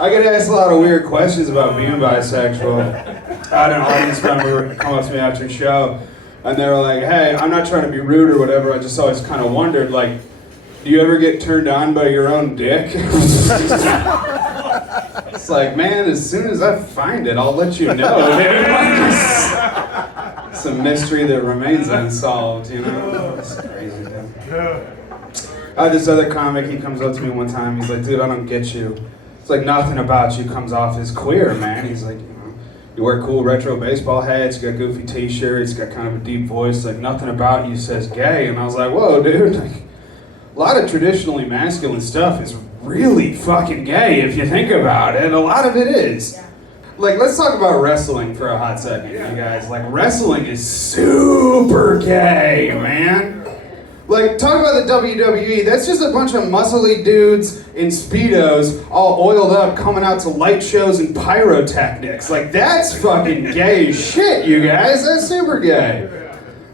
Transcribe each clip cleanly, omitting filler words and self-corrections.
I get asked a lot of weird questions about being bisexual. I had an audience member come up to me after the show, and they were like, hey, I'm not trying to be rude or whatever, I just always kind of wondered, like, do you ever get turned on by your own dick? It's like, man, as soon as I find it, I'll let you know. It's a mystery that remains unsolved, you know? It's crazy, dude. I had this other comic, he comes up to me one time, he's like, dude, I don't get you. It's like nothing about you comes off as queer, man. He's like, you wear cool retro baseball hats, you got goofy t-shirts, you got kind of a deep voice, like nothing about you says gay. And I was like, whoa, dude, like, a lot of traditionally masculine stuff is really fucking gay if you think about it. A lot of it is. Like, let's talk about wrestling for a hot second, you guys. Like, wrestling is super gay, man. Like, talk about the WWE, that's just a bunch of muscly dudes in Speedos, all oiled up, coming out to light shows and pyrotechnics. Like, that's fucking gay as shit, you guys. That's super gay.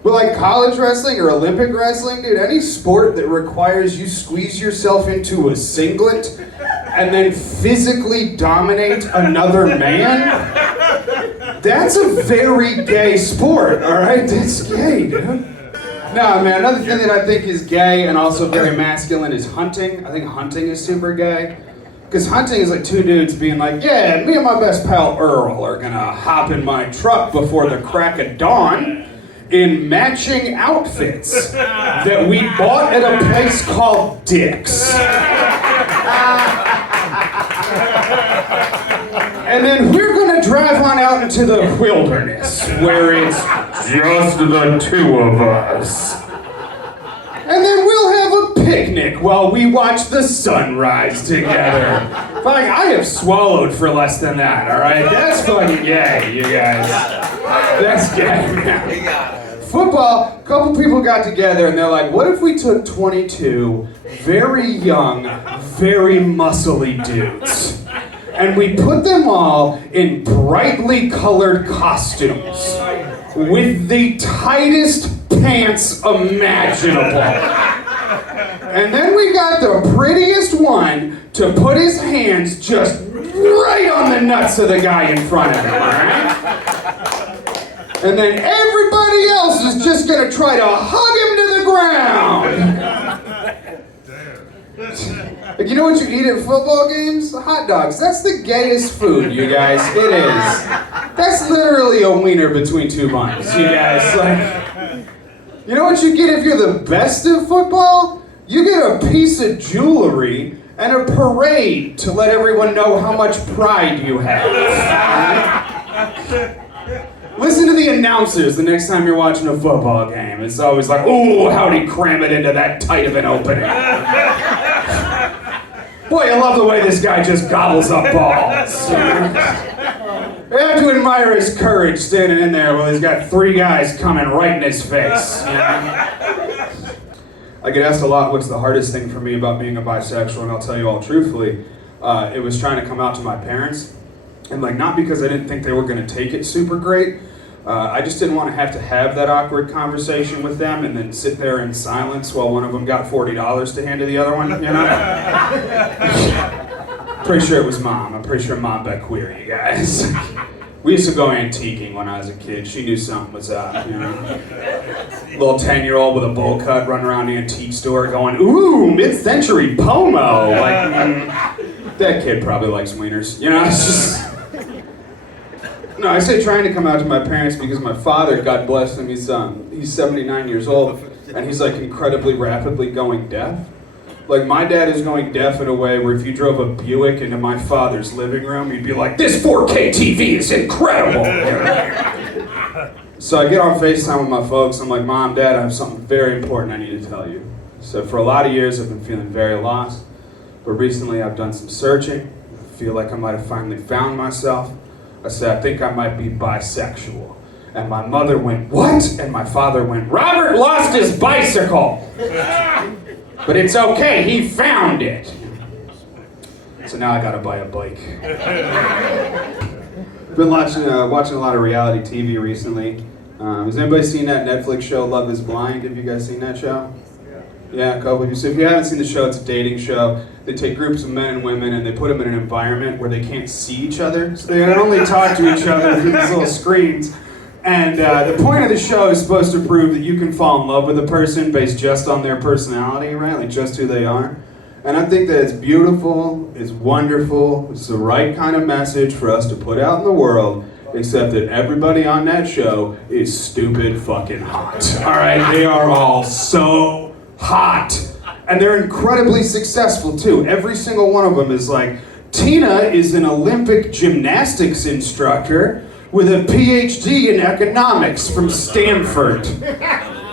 But like college wrestling or Olympic wrestling, dude, any sport that requires you squeeze yourself into a singlet and then physically dominate another man, that's a very gay sport, all right? That's gay, dude. No, man, another thing that I think is gay and also very masculine is hunting. I think hunting is super gay. Because hunting is like two dudes being like, yeah, me and my best pal Earl are gonna hop in my truck before the crack of dawn in matching outfits that we bought at a place called Dick's. And then we're gonna drive on out into the wilderness where it's just the two of us. And then we'll have a picnic while we watch the sunrise together. Fuck, I have swallowed for less than that, alright? That's fucking gay, you guys. That's gay, man. Football, a couple people got together and they're like, what if we took 22 very young, very muscly dudes and we put them all in brightly colored costumes with the tightest pants imaginable. And then we got the prettiest one to put his hands just right on the nuts of the guy in front of him, alright? And then everybody else is just gonna try to hug him to the ground. You know what you eat at football games? Hot dogs. That's the gayest food, you guys. It is. That's literally a wiener between two buns, you guys. Like, you know what you get if you're the best at football? You get a piece of jewelry and a parade to let everyone know how much pride you have. Listen to the announcers the next time you're watching a football game. It's always like, ooh, how'd he cram it into that tight of an opening? Boy, I love the way this guy just gobbles up balls. You have to admire his courage standing in there while he's got three guys coming right in his face. I get asked a lot, what's the hardest thing for me about being a bisexual, and I'll tell you all truthfully, it was trying to come out to my parents. And like, not because I didn't think they were gonna take it super great, I just didn't want to have that awkward conversation with them and then sit there in silence while one of them got $40 to hand to the other one, you know? Pretty sure it was Mom. I'm pretty sure Mom bet queer, you guys. We used to go antiquing when I was a kid. She knew something was up, you know? Little 10-year-old with a bowl cut running around the antique store going, ooh, mid-century Pomo. Like, that kid probably likes wieners, you know? It's just... No, I say trying to come out to my parents because my father, God bless him, he's 79 years old, and he's like incredibly rapidly going deaf. Like, my dad is going deaf in a way where if you drove a Buick into my father's living room, you'd be like, this 4K TV is incredible! So I get on FaceTime with my folks, I'm like, Mom, Dad, I have something very important I need to tell you. So for a lot of years, I've been feeling very lost, but recently I've done some searching. I feel like I might have finally found myself. I said, I think I might be bisexual. And my mother went, what? And my father went, Robert lost his bicycle! But it's okay, he found it. So now I gotta buy a bike. Been watching a lot of reality TV recently. Has anybody seen that Netflix show, Love is Blind? Have you guys seen that show? Yeah, a couple of you. So if you haven't seen the show, it's a dating show. They take groups of men and women and they put them in an environment where they can't see each other. So they can only talk to each other through these little screens. And the point of the show is supposed to prove that you can fall in love with a person based just on their personality, right? Like just who they are. And I think that it's beautiful, it's wonderful, it's the right kind of message for us to put out in the world, except that everybody on that show is stupid fucking hot. All right, they are all so hot. And they're incredibly successful too. Every single one of them is like, Tina is an Olympic gymnastics instructor with a PhD in economics from Stanford.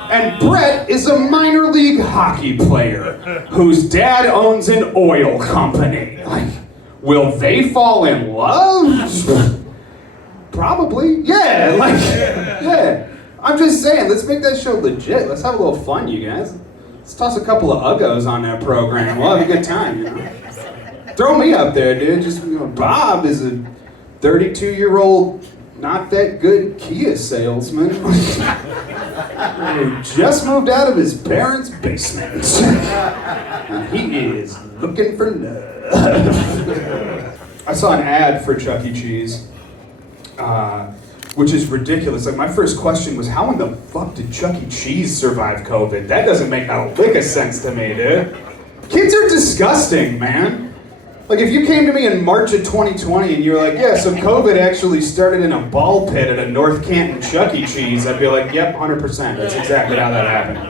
And Brett is a minor league hockey player whose dad owns an oil company. Like, will they fall in love? Probably. Yeah, like, yeah. I'm just saying, let's make that show legit. Let's have a little fun, you guys. Let's toss a couple of uggos on that program. We'll have a good time, you know? Throw me up there, dude. Just, you know, Bob is a 32-year-old, not that good Kia salesman. Who just moved out of his parents' basement. And he is looking for love. I saw an ad for Chuck E. Cheese, which is ridiculous. Like, my first question was, how in the fuck did Chuck E. Cheese survive COVID? That doesn't make a lick of sense to me, dude. Kids are disgusting, man. Like, if you came to me in March of 2020 and you were like, yeah, so COVID actually started in a ball pit at a North Canton Chuck E. Cheese, I'd be like, yep, 100%. That's exactly how that happened.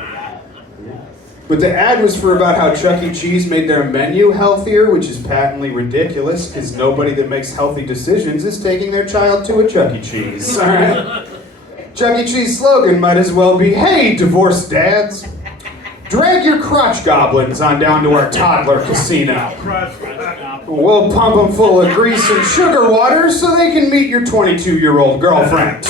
But the ad was for about how Chuck E. Cheese made their menu healthier, which is patently ridiculous, because nobody that makes healthy decisions is taking their child to a Chuck E. Cheese. All right? Chuck E. Cheese slogan might as well be, hey, divorced dads, drag your crotch goblins on down to our toddler casino. We'll pump them full of grease and sugar water so they can meet your 22-year-old girlfriend.